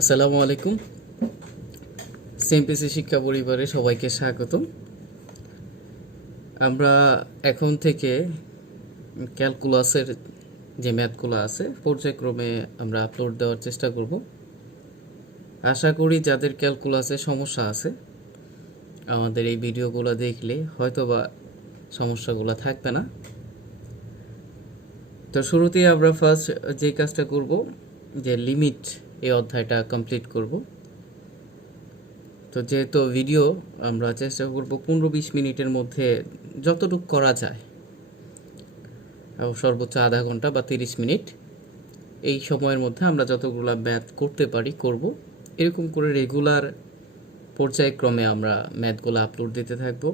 আসসালামু আলাইকুম। সিএমপিসি শিক্ষা পরিবারে সবাইকে স্বাগতম। আমরা এখন থেকে ক্যালকুলাসের যে ম্যাথগুলো আছে পর্যায়ক্রমে আমরা আপলোড দেওয়ার চেষ্টা করব। আশা করি যাদের ক্যালকুলাসে সমস্যা আছে আমাদের এই ভিডিওগুলো দেখলে হয়তোবা সমস্যাগুলো থাকবে না। তো শুরুতেই আমরা ফার্স্ট যে কাজটা করব যে লিমিট এই অধ্যায়টা কমপ্লিট করব। তো যেহেতু ভিডিও আমরা চেষ্টা করব 15-20 মিনিটের মধ্যে যতটুকু করা যায়, সর্বোচ্চ আধা ঘন্টা বা 30 মিনিট এই সময়ের মধ্যে আমরা যতগুলো ম্যাথ করতে পারি করব। এরকম করে রেগুলার পর্যায়ক্রমে আমরা ম্যাথগুলো আপলোড দিতে থাকব।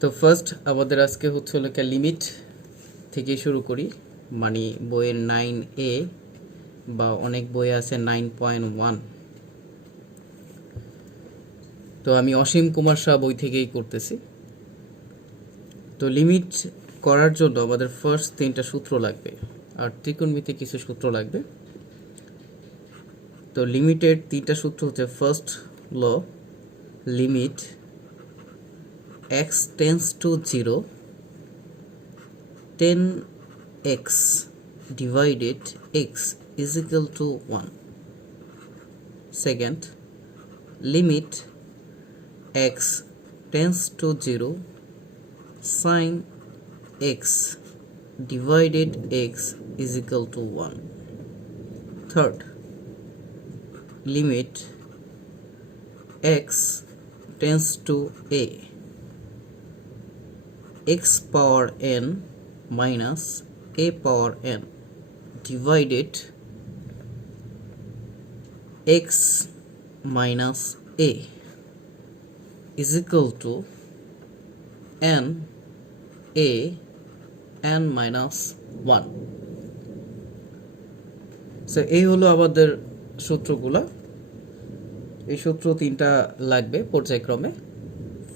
তো ফার্স্ট আমাদের আজকে হচ্ছে হলো লিমিট থেকে শুরু করি, মানে বইয়ের 9A বা অনেক বই আছে 9.1। তো আমি অসীম কুমার শাহ বই থেকেই করতেছি। তো লিমিট করার জন্য আমাদের ফার্স্ট 3টা সূত্র লাগবে আর ত্রিকোণমিতির কিছু সূত্র লাগবে। তো লিমিটের 3টা সূত্র হচ্ছে first law, limit x tends to 0 10x divided x is equal to 1. Second, limit x tends to 0 sin x divided x is equal to 1. Third, limit x tends to x power n minus a power n divided x minus a is equal to n a n minus 1. So এই হলো আমাদের সূত্রগুলো। এই সূত্র 3টা লাগবে পর্যায়ক্রমে।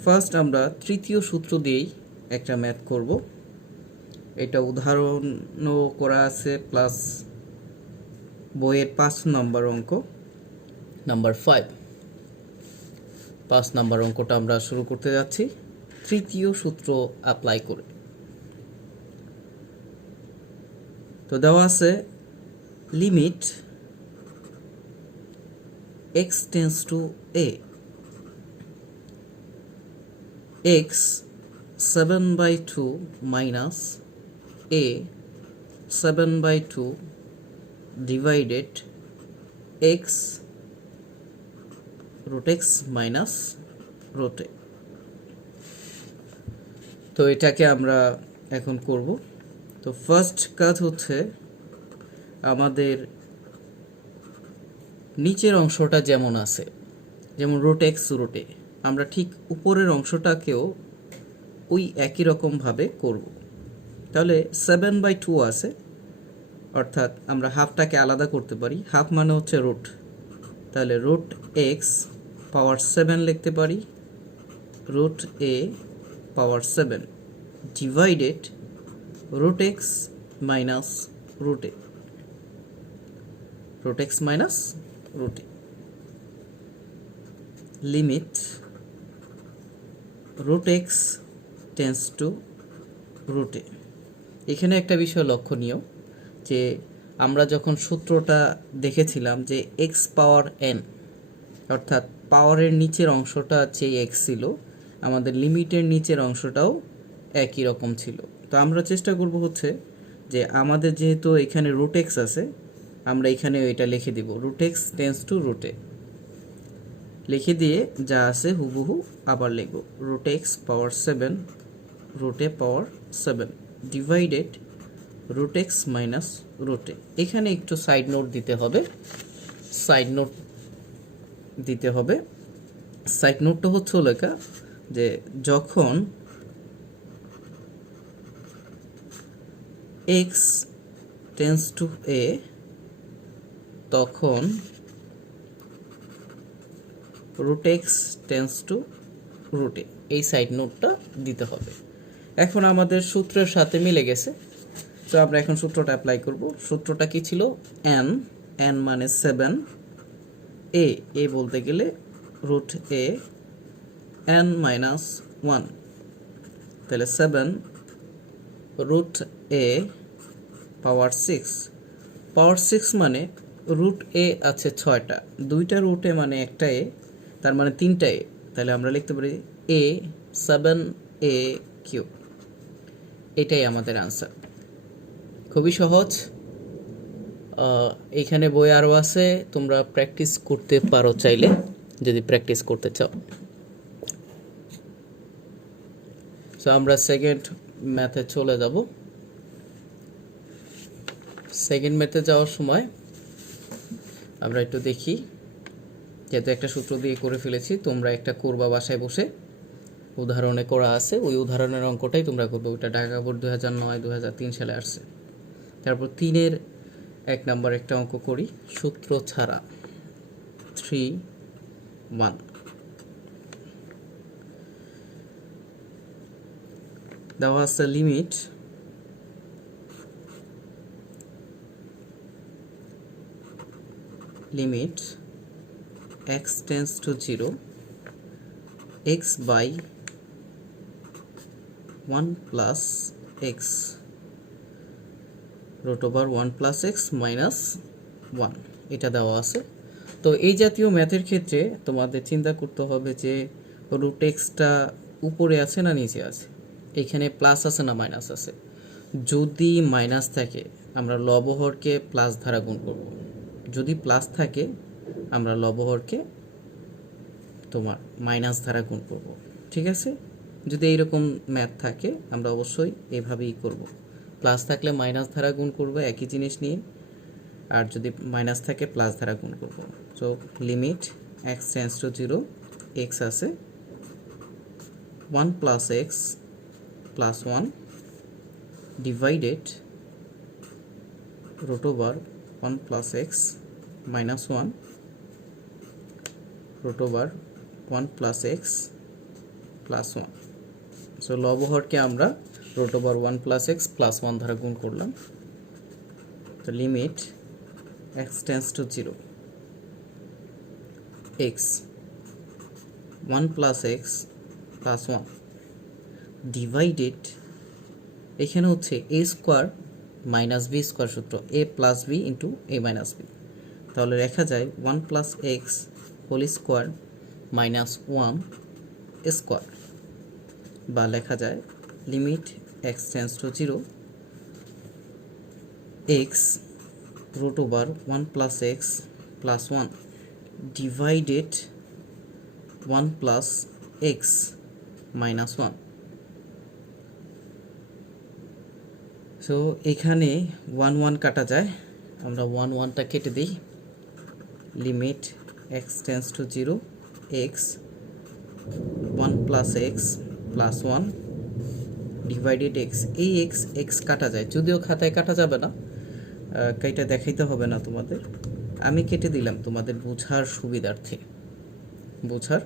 First আমরা তৃতীয় সূত্র দিয়েই একটা ম্যাথ করব। এটা উদাহরণও করা আছে, প্লাস বইয়ের 5 নম্বর অঙ্ক, নাম্বার 5। 5 নম্বর অঙ্কটা আমরা শুরু করতে যাচ্ছি তৃতীয় সূত্র অ্যাপ্লাই করে। তো দেওয়া আছে limit x tends to a, x 7/2 minus a 7/2 divided x root x minus root a। তো এটাকে আমরা এখন করব। তো ফার্স্ট কাজ হচ্ছে আমাদের নিচের অংশটা যেমন আছে, যেমন রুট এক্স রুট এ, আমরা ঠিক উপরের অংশটাকেও ওই একই রকমভাবে করব। তাহলে 7/2 আছে, অর্থাৎ আমরা হাফটাকে আলাদা করতে পারি। হাফ মানে হচ্ছে রুট, তাহলে রুট এক্স পাওয়ার 7 লিখতে পারি, root A power 7 divided root x minus root A, root x minus root A. Limit root x tends to root A. এখানে একটা বিষয় লক্ষণীয় যে আমরা যখন সূত্রটা দেখেছিলাম যে এক্স পাওয়ার এন, অর্থাৎ পাওয়ারের নিচের অংশটা যে এক্স ছিল, আমাদের লিমিটের নিচের অংশটাও একই রকম ছিল। তো আমরা চেষ্টা করব হচ্ছে যে আমাদের যেহেতু এখানে রুট এক্স আছে, আমরা এখানে এটা লিখে দিব root x tends to root A, লিখে দিয়ে যা আছে হুবহু আবার লিখব root x power 7 root A power 7 divided root x minus root A. এখানে একটু সাইড নোট দিতে হবে। সাইড নোটটা হচ্ছে লেখা যে যখন x টেন্স টু a তখন root x tends to root A, এই সাইড নোটটা দিতে হবে। এখন আমাদের সূত্রের সাথে মিলে গেছে, তো আমরা এখন সূত্রটা অ্যাপ্লাই করব। সূত্রটা কি ছিল? n মানে 7 এ বলতে গেলে রুট এ n মাইনাস 1, তাহলে 7 রুট এ পাওয়ার 6। পাওয়ার 6 মানে রুট এ আছে 6টা, 2টা রুটে মানে একটা এ, তার মানে 3টা এ। তাহলে আমরা লিখতে পারি এ 7a কিউব। এটাই আমাদের আনসার। খুবই সহজ। এখানে বই আরও আছে, তোমরা প্র্যাকটিস করতে পারো চাইলে, যদি প্র্যাকটিস করতে চাও। সো আমরা সেকেন্ড ম্যাথে চলে যাব। সেকেন্ড ম্যাথে যাওয়ার সময় আমরা একটু দেখি, যেহেতু একটা সূত্র দিয়ে করে ফেলেছি, তোমরা একটা করবা বাসায় বসে, উদাহরণে করা আছে, ওই উদাহরণের অঙ্কটাই তোমরা করবো। ওইটা ঢাকা বোর্ড 2009-2003 সালে আসছে। তারপর 3-এর 1 নম্বর একটা অঙ্ক করি, সূত্র ছাড়া 3-1। দেওয়া আছে limit x tends to 0 x by 1 plus x root over 1 plus x minus 1, এটা দেওয়া আছে। তো এই জাতীয় ম্যাথের ক্ষেত্রে তোমাদের চিন্তা করতে হবে যে রুট এক্সটা উপরে আছে না নিচে আছে, এখানে প্লাস আছে না মাইনাস আছে। যদি মাইনাস থাকে আমরা লবহরকে প্লাস দ্বারা গুণ করব, যদি প্লাস থাকে আমরা লবহরকে তোমার মাইনাস দ্বারা গুণ করব, ঠিক আছে। যদি এইরকম ম্যাথ থাকে আমরা অবশ্যই এভাবেই করব, প্লাস থাকলে মাইনাস দ্বারা গুণ করব একই জিনিস নিয়ে, আর যদি মাইনাস থাকে প্লাস দ্বারা গুণ করব। So limit x tends to 0, x আছে 1 plus x plus 1 divided root over 1 plus x minus 1 root over 1 plus x plus 1। So লবহরকে আমরা root over 1 plus x plus 1 দ্বারা গুণ করলাম। তো limit x tends to 0, x 1 plus x plus 1 divided, এখানে হচ্ছে a square minus B square সূত্র, a plus B into a minus B. তাহলে লেখা যায় 1 plus x whole square minus 1 square, বা লেখা যায় limit x tends to 0 x root over 1 plus x plus 1 divided 1 plus x minus 1. So এখানে 1 1 কাটা যায়, আমরা 1 1টা কেটে দিই। Limit x tends to 0 x 1 plus x plus 1 divided x। এই x কাটা যায়, যদিও খাতায় কাটা যাবে না, কেটে দেখাইতে হবে না তোমাদের, আমি কেটে দিলাম তোমাদের বোঝার সুবিধার্থে, বোঝার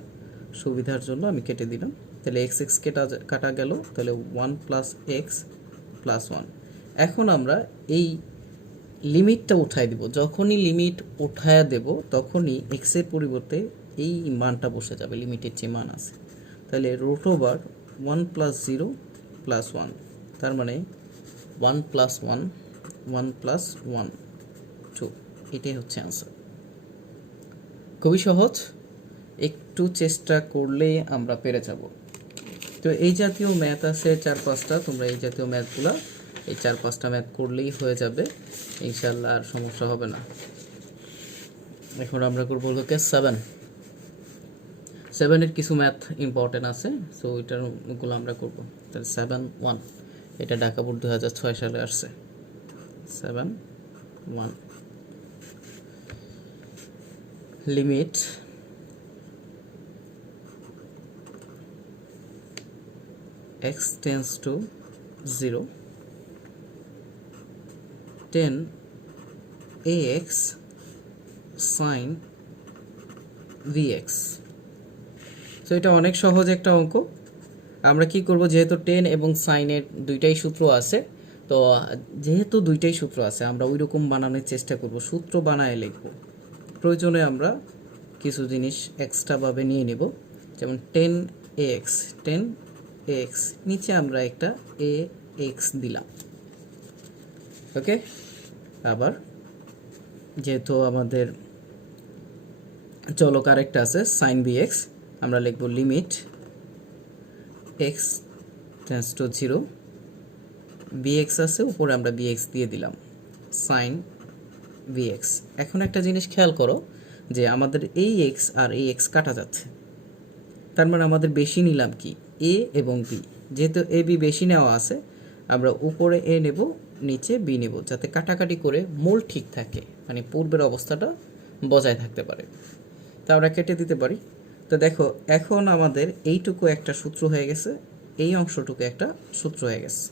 সুবিধার জন্য আমি কেটে দিলাম। তাহলে x কাটা গেল, তাহলে 1 প্লাস এক্স প্লাস 1। এখন আমরা এই লিমিটটা উঠাই দেব, যখনই লিমিট উঠায়া দেব তখনই x এর পরিবর্তে এই মানটা বসে যাবে, লিমিটের যে মান আছে। তাহলে রুট ওভার 1 প্লাস 0 প্লাস 1, তার মানে 1 প্লাস 1 1 প্লাস 1 2, এটাই হচ্ছে আনসার। খুবই সহজ, একটু চেষ্টা করলেই আমরা পেরে যাব। তো এই জাতীয় ম্যাথ আছে 4-5টা, তোমরা এই জাতীয় ম্যাথগুলো এই 4-5টা ম্যাথ করলেই হয়ে যাবে ইনশাল্লাহ, আর সমস্যা হবে না। এখন আমরা করবো লোকে 7-এর কিছু ম্যাথ ইম্পর্টেন্ট আছে, সো ওইটারগুলো আমরা করবো। তাহলে 7-1, এটা ঢাকা বোর্ড 2006 সালে আসছে। 7-1 limit x tends to 0 10 ax sin vx। তো এটা অনেক সহজ একটা অঙ্ক। আমরা কি করব, যেহেতু 10 এবং সাইনের দুইটাই সূত্র আছে, তো যেহেতু দুইটাই সূত্র আছে আমরা ওই রকম বানানোর চেষ্টা করব, সূত্র বানায় লিখব। প্রয়োজনে আমরা কিছু জিনিস এক্সট্রাভাবে নিয়ে নেব, যেমন 10ax 10ax নিচে আমরা একটা ax দিলাম। ওকে, আবার যেহেতু আমাদের চলক আরেকটা আছে সাইন bx, আমরা লিখব limit x tends to 0, bx আছে উপরে আমরা bx দিয়ে দিলাম সাইন bx। এখন একটা জিনিস খেয়াল করো যে আমাদের এই x আর এই x কাটা যাচ্ছে, তার মানে আমাদের বেশি নিলাম কি a এবং b। যেহেতু a b বেশি নেওয়া আছে, আমরা উপরে a নেব নিচে b নেব, যাতে কাটাকাটি করে মূল ঠিক থাকে, মানে পূর্বের অবস্থাটা বজায় থাকতে পারে। তা আমরা কেটে দিতে পারি। তো দেখো এখন আমাদের এইটুকু একটা সূত্র হয়ে গেছে, এই অংশটুকু একটা সূত্র হয়ে গেছে।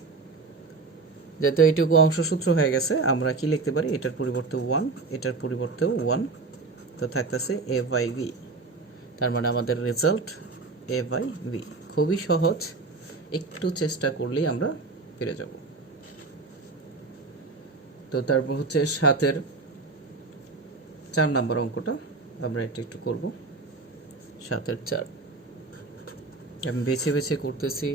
যেহেতু এইটুকু অংশ সূত্র হয়ে গেছে, আমরা কি লিখতে পারি, এটার পরিবর্তে 1, এটার পরিবর্তেও 1, তো থাকতেছে a বাই v। তার মানে আমাদের রেজাল্ট a বাই v। খুবই সহজ, একটু চেষ্টা করলেই আমরা পেরে যাব। তো তারপর হচ্ছে 7-এর 4 নাম্বার অঙ্কটা আমরা এটা একটু করব। 7-এর 4 আমি বেছে বেছে করতেছি,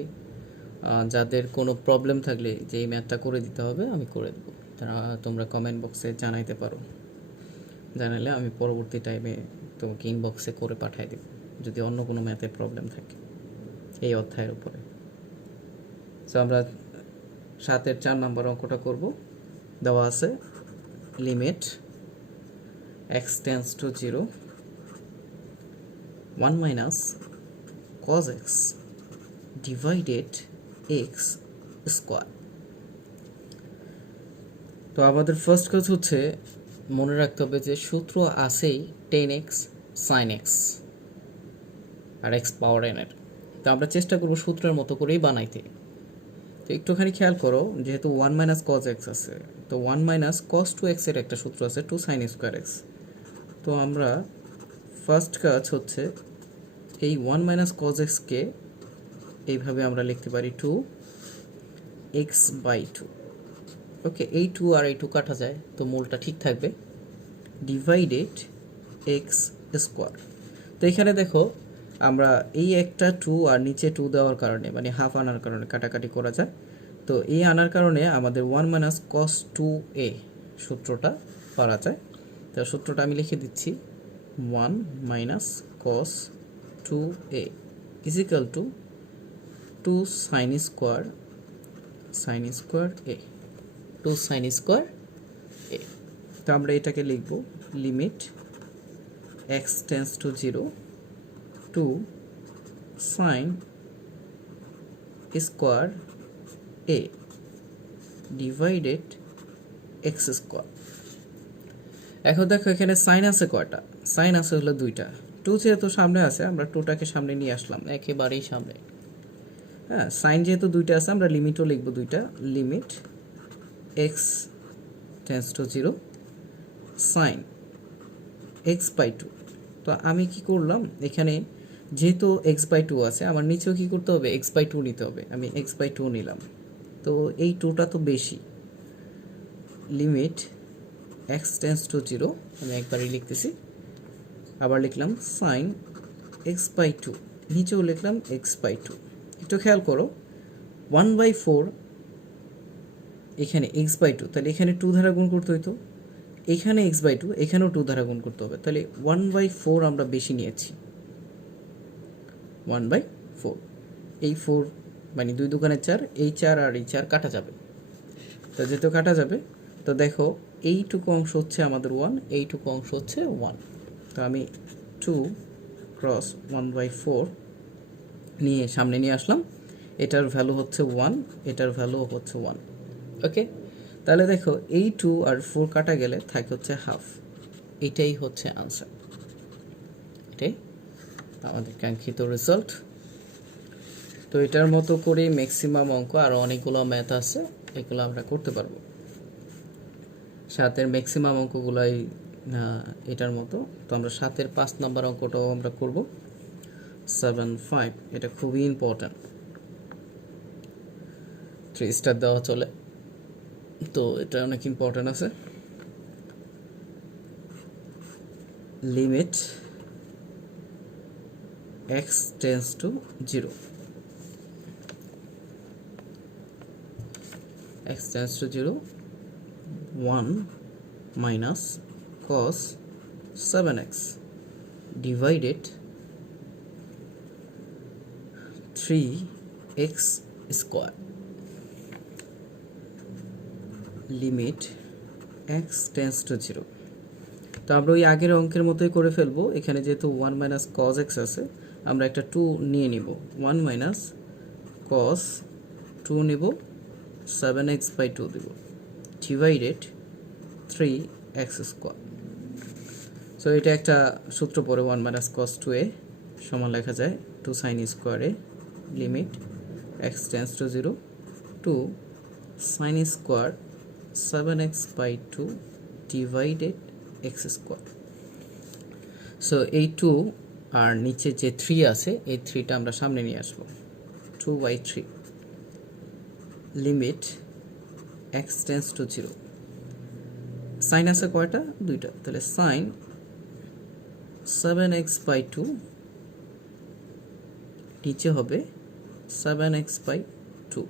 যাদের কোনো প্রবলেম থাকলে যে এই ম্যাথটা করে দিতে হবে আমি করে দেবো, তারা তোমরা কমেন্ট বক্সে জানাইতে পারো, জানালে আমি পরবর্তী টাইমে তোমাকে ইনবক্সে করে পাঠিয়ে দেব যদি অন্য কোনো ম্যাথে প্রবলেম থাকে এই অধ্যায়ের উপরে। সো আমরা 7-এর 4 নাম্বার অঙ্কটা করব। দেওয়া আছে limit x tends to 0 1 minus cos x divided x square. তো আমাদের ফার্স্ট কাজ হচ্ছে মনে রাখতে হবে যে সূত্র আছেই 10x sin x আর x পাওয়ার n এর। তো আমরা চেষ্টা করব সূত্রের মতো করেই বানাইতে। তো একটুখানি খেয়াল করো, যেহেতু 1 মাইনাস cos x আছে, তো 1 মাইনাস cos 2x এর একটা সূত্র আছে 2 sin স্কোয়ার x। তো আমরা ফার্স্ট কাজ হচ্ছে এই 1 মাইনাস cos x কে এইভাবে আমরা লিখতে পারি 2x বাই 2। ওকে, এই 2 আর এই 2 কাটা যায়, তো মূলটা ঠিক থাকবে, ডিভাইডেড x স্কোয়ার। তো এখানে দেখো আমরা এই একটা 2 আর নিচে 2 দেওয়ার কারণে, মানে হাফ আনার কারণে কাটাকাটি করা যায়। তো এই আনার কারণে আমাদের 1 মাইনাস cos 2a সূত্রটা পাওয়া যায়। তো সূত্রটা আমি লিখে দিচ্ছি 1 minus cos 2a is equal to 2 sin square a, 2 sin square a। তো আমরা এটাকে লিখব limit x tends to 0 2 sin square a divided x square. এখন দেখো এখানে সাইন আছে কয়টা, সাইন আছে হলো 2টা। 2 যেহেতু সামনে আছে, আমরা 2টাকে সামনে নিয়ে আসলাম, একেবারেই সামনে। হ্যাঁ, সাইন যেহেতু 2টা আছে, আমরা লিমিটও লিখব 2টা, limit x tends to 0 sine x by 2। তো আমি কি করলাম, এখানে যেহেতু x বাই 2 আছে, আমার নিচেও কি করতে হবে, x বাই 2 নিতে হবে। আমি x বাই 2 নিলাম, তো এই 2টা তো বেশি, লিমিট x টেন্ডস টু 0, আমি একবারই লিখতেছি, আবার লিখলাম সাইন x বাই 2, নিচেও লিখলাম x বাই 2। একটু খেয়াল করো 1/4 এখানে x বাই 2, তাহলে এখানে 2 দ্বারা গুণ করতে হইতো, এখানে x বাই 2, এখানেও 2 দ্বারা গুণ করতে হবে, তাহলে 1/4 আমরা বেশি নিয়েছি, 1/4। এই 4 মানে 2 দোকানে 4, এই 4 আর এই 4 কাটা যাবে। তো যেহেতু কাটা যাবে, তো দেখো এইটুকু অংশ হচ্ছে আমাদের 1, এইটুকু অংশ হচ্ছে 1। তো আমি 2 ক্রস 1/4 নিয়ে সামনে নিয়ে আসলাম, এটার ভ্যালু হচ্ছে 1, এটার ভ্যালু হচ্ছে 1। ওকে, তাহলে দেখো এই 2 আর 4 কাটা গেলে থাকে হচ্ছে হাফ। এটাই হচ্ছে আনসার, এটাই আমাদের কাঙ্ক্ষিত রেজাল্ট। তো এটার মতো করে ম্যাক্সিমাম অঙ্ক, আরও অনেকগুলো ম্যাথ আছে, এগুলো আমরা করতে পারবো। 7-এর ম্যাক্সিমাম অঙ্কগুলাই এটার মতো। তো আমরা 7-এর 5 নাম্বার অঙ্কটাও আমরা করব 7/5। এটা খুবই ইম্পর্ট্যান্ট, 3 স্টার দেওয়া চলে, তো এটা অনেক ইম্পর্ট্যান্ট আছে। Limit x tends to zero, x tends to zero 1 minus cos 7x divided 3x square limit x tends to zero. তো আমরা ওই আগের অঙ্কের মতোই করে ফেলবো। এখানে যেহেতু 1 মাইনাস কস এক্স আছে, আমরা একটা 2 নিয়ে নিব। 1 মাইনাস কস 2 নিব, 7x বাই 2 দিব, ডিভাইডেড 3x স্কোয়ার। সো এটা একটা সূত্র পরে 1 মাইনাস কস 2a সমান লেখা যায় 2 সাইন স্কোয়ারে limit x tends to zero 2 sine square 7x by 2 divided x square. So এই 2 আর নিচে যে 3 আছে এই 3টা আমরা সামনে নিয়ে আসবো, 2/3 limit x tends to zero. Sine আছে কয়টা? দুইটা, তাহলে সাইন 7x বাই 2 নিচে হবে 7x বাই 2।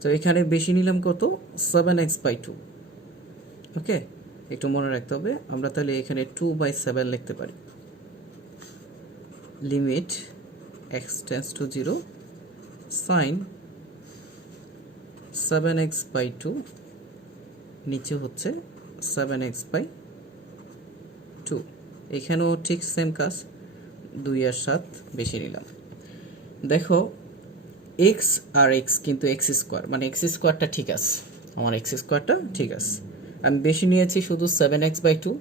তো এখানে বেশি নিলাম কত? 7x by 2। ওকে, একটু মনে রাখতে হবে। আমরা তাহলে এখানে 2/7 লিখতে পারি। Limit x tends to zero sine 7x by 2 নিচে হচ্ছে 7x বাই 2। এখানেও ঠিক সেম কাজ, 2 আর 7 বেশি নিলাম। দেখো এক্স আর এক্স কিন্তু এক্স স্কোয়ার, মানে এক্স স্কোয়ারটা ঠিক আছে, আমার এক্স স্কোয়ারটা ঠিক আছে। আমি বেশি নিয়েছি শুধু 7x বাই 2,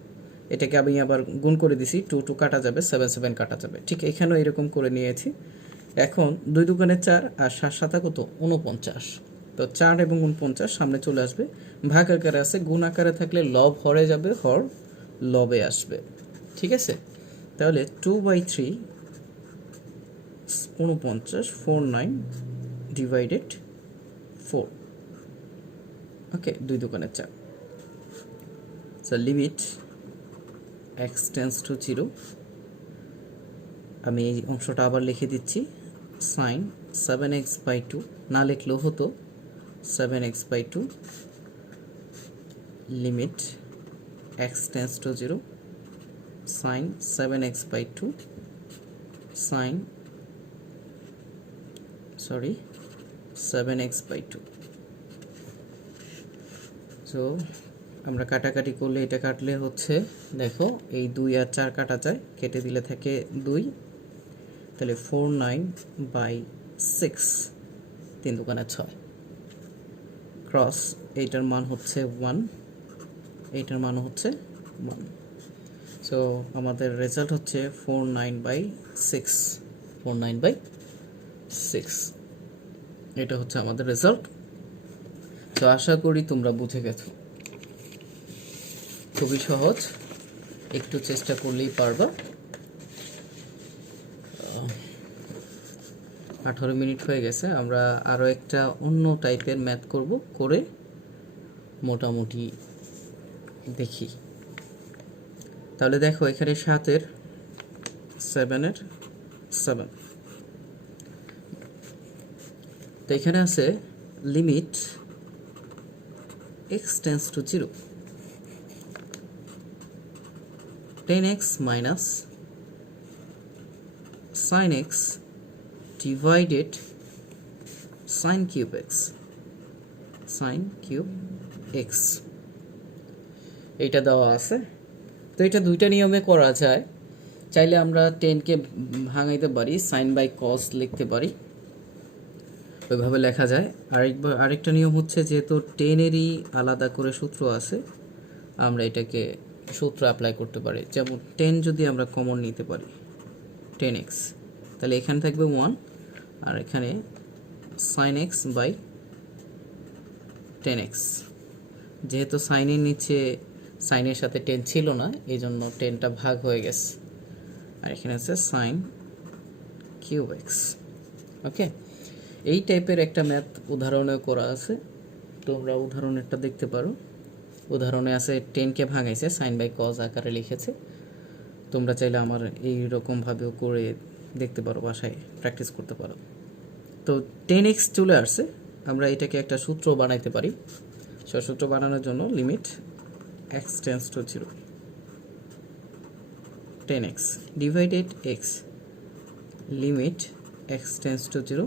এটাকে আমি আবার গুণ করে দিছি, 2 2 কাটা যাবে, 7 7 কাটা যাবে। ঠিক এখানেও এরকম করে নিয়েছি। এখন 2 দুগুণে 4 আর 7 7 কত? 49। তো 4 এবং 49 সামনে চলে আসবে, ভাগ আকারে আছে, গুণ আকারে থাকলে লব হরে যাবে, হর লবে আসবে। ঠিক আছে, তাহলে 2/3 49 49 ডিভাইডেড 4। ওকে, 2 দুগুণে 4। So limit x tends to zero. আমি এই অংশটা আবার লিখে দিচ্ছি, সাইন 7x বাই 2, না লিখলেও হতো 7x by 2 limit x tends to zero sine 7x by 2 sine 7x by 2। So আমরা কাটাকাটি করলে, এটা কাটলে হচ্ছে, দেখো এই 2 আর 4 কাটা যায়, কেটে দিলে থাকে 2, তাহলে 49/6 3 দুগুণে 6 ক্রস, এইটার মান হচ্ছে 1, এইটার মান হচ্ছে 1। সো আমাদের রেজাল্ট হচ্ছে 49/6, 49/6। এটা হচ্ছে আমাদের রেজাল্ট। তো আশা করি তোমরা বুঝে গেছো, খুবই সহজ, একটু চেষ্টা করলেই পারবা। 18 মিনিট হয়ে গেছে, আমরা আরও একটা অন্য টাইপের ম্যাথ করব, করে মোটামুটি দেখি। তাহলে দেখো এখানে 7-এর 7-এর 7, তো এখানে আছে limit x tends to zero 10x minus sin x divided sin cube x, sin cube x এটা দেওয়া আছে। তো এটা দুইটা নিয়মে করা যায়, চাইলে আমরা 10কে ভাঙাইতে পারি, সাইন বাই কস লিখতে পারি, ওইভাবে লেখা যায়। আরেকটা নিয়ম হচ্ছে, যেহেতু 10-এরই আলাদা করে সূত্র আছে, আমরা এটাকে সূত্র অ্যাপ্লাই করতে পারি। যেমন 10 যদি আমরা কমন নিতে পারি 10x, তাহলে এখানে থাকবে 1, আর এখানে sin x বাই 10x। যেহেতু সাইনের নিচে সাইনের সাথে 10 ছিল না, এই জন্য 10টা ভাগ হয়ে গেছে, আর এখানে আছে sin কিউব এক্স। ওকে, এই টাইপের একটা ম্যাথ উদাহরণে করা আছে, তোমরা উদাহরণেরটা দেখতে পারো। উদাহরণে আছে 10কে ভাঙাইছে, সাইন বাই কজ আকারে লিখেছে। তোমরা চাইলে আমার এই রকমভাবেও করে দেখতে পারো, বাসায় প্র্যাকটিস করতে পারো। তো 10x চলে আসছে, আমরা এটাকে একটা সূত্র বানাইতে পারি। সূত্র বানানোর জন্য limit x tends to 0, 10x divided x, limit x tends to 0।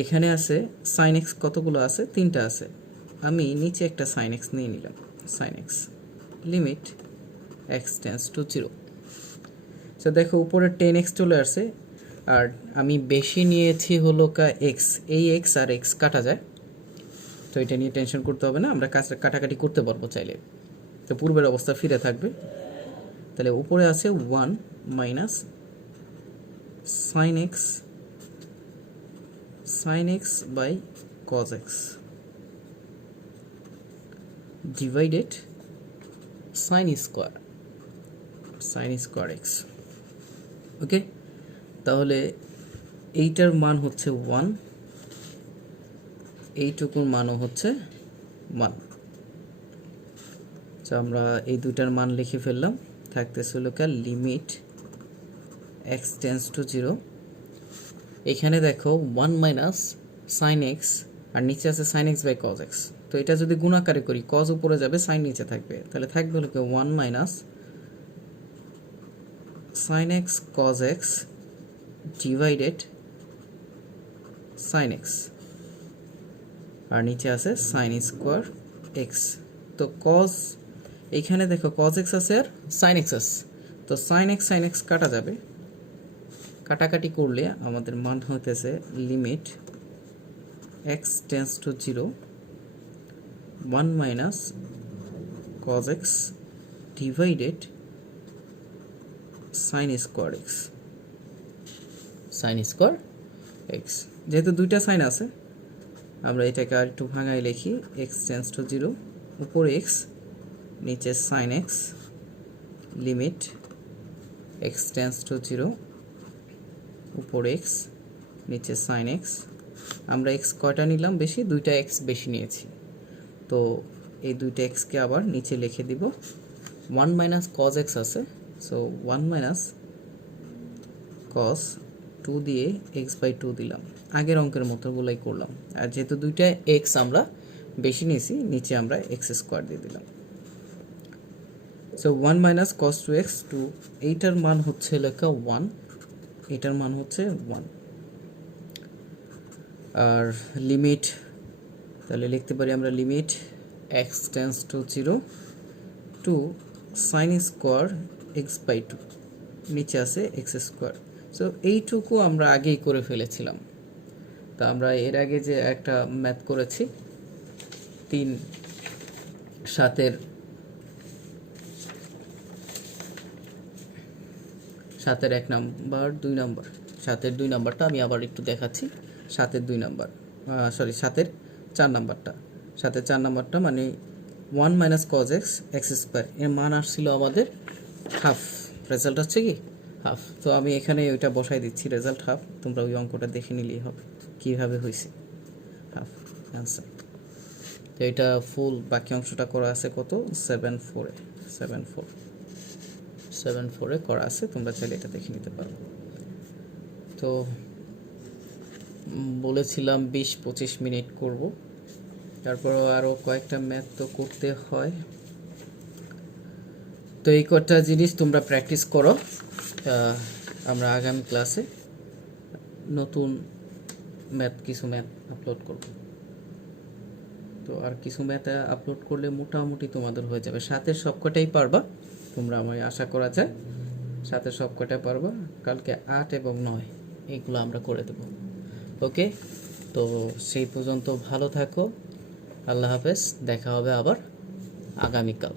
এখানে আছে sin x, কতগুলো আছে? 3টা আছে। আমি নিচে একটা sin x নিয়ে নিলাম, sin x limit x tends to 0। So দেখো উপরে 10x চলে আসছে, আর আমি বেশি নিয়েছি হলো x, এই x আর x কাটা যায়, তো এটা নিয়ে টেনশন করতে হবে না, আমরা কাটাকাটি করতে পারবো চাইলে। তো পূর্বের অবস্থা ফিরে থাকবে। তাহলে উপরে আছে 1 minus sin x by cos x divided sin square x। Okay, তাহলে এইটার মান হচ্ছে 1, এইটুকুর মানও হচ্ছে 1। তো আমরা এই দুইটার মান লিখে ফেললাম, থাকতেছিল লিমিট x টেন্ডস টু 0। এখানে দেখো 1 মাইনাস sin x, আর নিচে আছে sin x by cos x। তো এটা যদি গুণাকারে করি, cos উপরে যাবে, sin নিচে থাকবে, তাহলে থাকবে হলো 1 minus sin x cos x divided sin x, আর নিচে আছে sin স্কোয়ার x। তো cos, এইখানে দেখো cos x আছে আর sin x আছে, তো sin x কাটা যাবে, কাটাকাটি করলে আমাদের মান হইতেছে limit x tends to 0, 1 minus cos x divided sin square x। যেহেতু দুইটা সাইন আছে, আমরা এটাকে আর একটু ভাঙায় লিখি, x টেন্ডস টু 0, উপরে x নিচে sin x limit x tends to 0, উপরে x নিচে sin x। আমরা x কয়টা নিলাম? বেশি, দুইটা x বেশি নিয়েছি, তো এই দুইটা x কে আবার নিচে লিখে দিব। 1 মাইনাস cos x আছে, সো 1 মাইনাস cos 2 দিয়ে x বাই 2 দিলাম, আগের অঙ্কের মতোগুলাই করলাম। আর যেহেতু দুইটা x আমরা বেশি নিয়েছি, নিচে আমরা x স্কোয়ার দিয়ে দিলাম। সো 1 মাইনাস cos 2x, 2, এইটার মান হচ্ছে লেখা 1, এটার মান হচ্ছে 1। আর লিমিট, তাহলে লিখতে পারি আমরা limit x tends to 0 to sin square x by 2, নিচে আছে x স্কোয়ার। সো এইটুকু আমরা আগেই করে ফেলেছিলাম। তা আমরা এর আগে যে একটা ম্যাথ করেছি, 7 1 নাম্বার, 2 নাম্বার, 2 নাম্বারটা আমি আবার একটু দেখাচ্ছি। 2 নাম্বার, সরি 4 নাম্বারটা, 4 নাম্বারটা মানে 1 minus cos x x square, এর মান আসছিল আমাদের হাফ, রেজাল্ট হচ্ছে কি হাফ। তো আমি এখানে ওইটা বসাই দিচ্ছি, রেজাল্ট হাফ, তোমরা ওই অঙ্কটা দেখে নিলেই হবে কীভাবে হয়েছে, হাফ অ্যান্সার। তো এটা ফুল, বাকি অংশটা করা আছে কত? 7-4 করা আছে, তোমরা চাইলে এটা দেখে নিতে পারো। তো বলেছিলাম 20-25 মিনিট করব, তারপরও আরও কয়েকটা ম্যাথ তো করতে হয়। তো এই কটা জিনিস তোমরা প্র্যাকটিস করো, আমরা আগামী ক্লাসে নতুন কিছু ম্যাথ আপলোড করব। তো আর কিছু ম্যাথ আপলোড করলে মোটামুটি তোমাদের হয়ে যাবে, 7-এর সবকটাই পারবা তোমরা, আমার আশা করা যায় 7-এর সবকটাই পারবা। কালকে 8 এবং 9 এইগুলো আমরা করে দেব। ওকে, তো সেই পর্যন্ত ভালো থাকো, আল্লাহ হাফেজ, দেখা হবে আবার আগামীকাল।